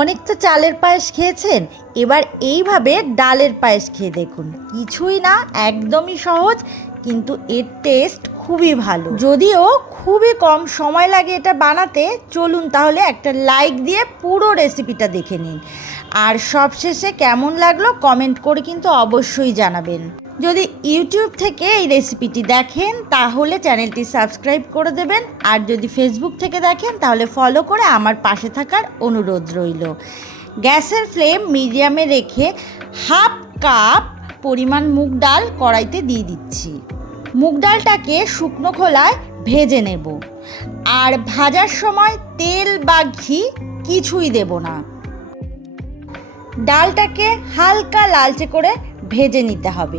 অনেক তো চালের পায়েস খেয়েছেন? এবার এইভাবে ডালের পায়েস খেয়ে দেখুন। কিছুই না, একদমই সহজ, কিন্তু এর টেস্ট খুবই ভালো। যদিও খুবই কম সময় লাগে এটা বানাতে, চলুন তাহলে একটা লাইক দিয়ে পুরো রেসিপিটা দেখে নিন। আর সবশেষে কেমন লাগল কমেন্ট করে কিন্তু অবশ্যই জানাবেন। যদি ইউটিউব থেকে এই রেসিপিটি দেখেন, তাহলে চ্যানেলটি সাবস্ক্রাইব করে দেবেন। আর যদি ফেসবুক থেকে দেখেন, তাহলে ফলো করে আমার পাশে থাকার অনুরোধ রইল। গ্যাসের ফ্লেম মিডিয়ামে রেখে হাফ কাপ পরিমাণ মুগ ডাল কড়াইতে দিয়ে দিচ্ছি। মুগ ডালটাকে শুকনো খোলায় ভেজে নেব। আর ভাজার সময় তেল বা ঘি কিছুই দেব না। ডালটাকে হালকা লালচে করে ভেজে নিতে হবে।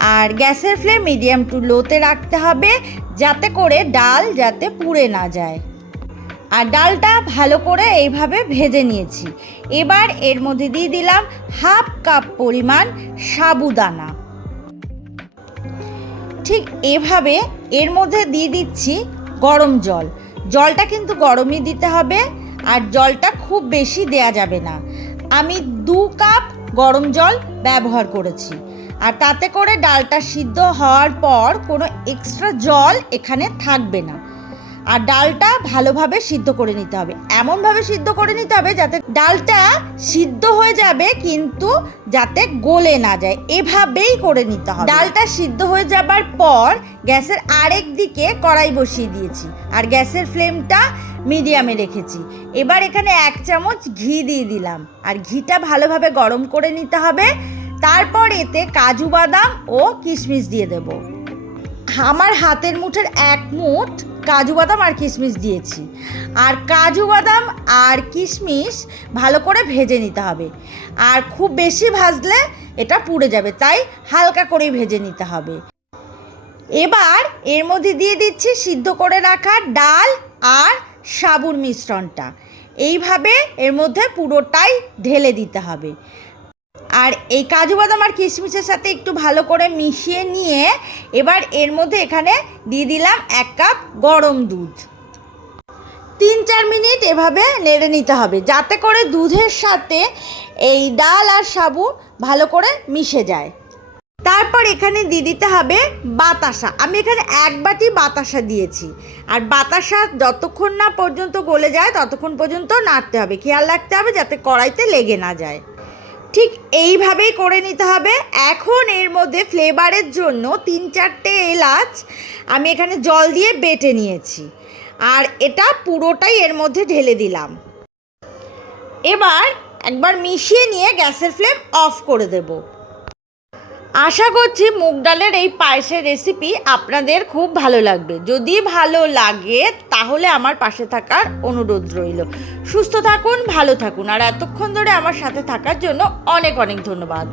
আর গ্যাসের ফ্লেম মিডিয়াম টু লোতে রাখতে হবে যাতে করে ডাল যাতে পুড়ে না যায়। আর ডালটা ভালো করে এইভাবে ভেজে নিয়েছি। এবার এর মধ্যে দিয়ে দিলাম হাফ কাপ পরিমাণ সাবুদানা। ঠিক এভাবে এর মধ্যে দিয়ে দিচ্ছি গরম জল। জলটা কিন্তু গরমই দিতে হবে আর জলটা খুব বেশি দেয়া যাবে না। আমি দু কাপ গরম জল ব্যবহার করেছি। আর তাতে করে ডালটা সিদ্ধ হওয়ার পর কোনো এক্সট্রা জল এখানে থাকবে না। আর ডালটা ভালোভাবে সিদ্ধ করে নিতে হবে। এমনভাবে সিদ্ধ করে নিতে হবে যাতে ডালটা সিদ্ধ হয়ে যাবে কিন্তু যাতে গলে না যায়। এভাবেই করে নিতে হবে। ডালটা সিদ্ধ হয়ে যাবার পর গ্যাসের আরেক দিকে কড়াই বসিয়ে দিয়েছি আর গ্যাসের ফ্লেমটা মিডিয়ামে রেখেছি। এবার এখানে এক চামচ ঘি দিয়ে দিলাম। আর ঘিটা ভালোভাবে গরম করে নিতে হবে। তারপর এতে কাজু বাদাম ও কিশমিশ দিয়ে দেবো। আমার হাতের মুঠের এক মুঠ কাজু বাদাম আর কিশমিশ দিয়েছি। আর কাজু বাদাম আর কিশমিশ ভালো করে ভেজে নিতে হবে। আর খুব বেশি ভাজলে এটা পুড়ে যাবে, তাই হালকা করেই ভেজে নিতে হবে। এবার এর মধ্যে দিয়ে দিচ্ছি সিদ্ধ করে রাখা ডাল আর সাবুর মিশ্রণটা। এইভাবে এর মধ্যে পুরোটাই ঢেলে দিতে হবে। আর এই কাজু বাদাম আর কিশমিশের সাথে একটু ভালো করে মিশিয়ে নিয়ে এবার এর মধ্যে এখানে দিয়ে দিলাম এক কাপ গরম দুধ। তিন চার মিনিট এভাবে নেড়ে নিতে হবে যাতে করে দুধের সাথে এই ডাল আর সাবু ভালো করে মিশে যায়। তারপর এখানে দিয়ে দিতে হবে বাতাসা। আমি এখানে এক বাটি বাতাসা দিয়েছি। আর বাতাসা যতক্ষণ না পর্যন্ত গলে যায় ততক্ষণ পর্যন্ত নাড়তে হবে। খেয়াল রাখতে হবে যাতে কড়াইতে লেগে না যায়। ঠিক এইভাবেই করে নিতে হবে। এখন এর মধ্যে ফ্লেভারের জন্য তিন চারটে এলাচ আমি এখানে জল দিয়ে বেটে নিয়েছি। আর এটা পুরোটাই এর মধ্যে ঢেলে দিলাম। এবার একবার মিশিয়ে নিয়ে গ্যাসের ফ্লেম অফ করে দেব। আশা করছি মুগ ডালের এই পায়েসের রেসিপি আপনাদের খুব ভালো লাগবে। যদি ভালো লাগে তাহলে আমার পাশে থাকার অনুরোধ রইল। সুস্থ থাকুন ভালো থাকুন। আর এতক্ষণ ধরে আমার সাথে থাকার জন্য অনেক অনেক ধন্যবাদ।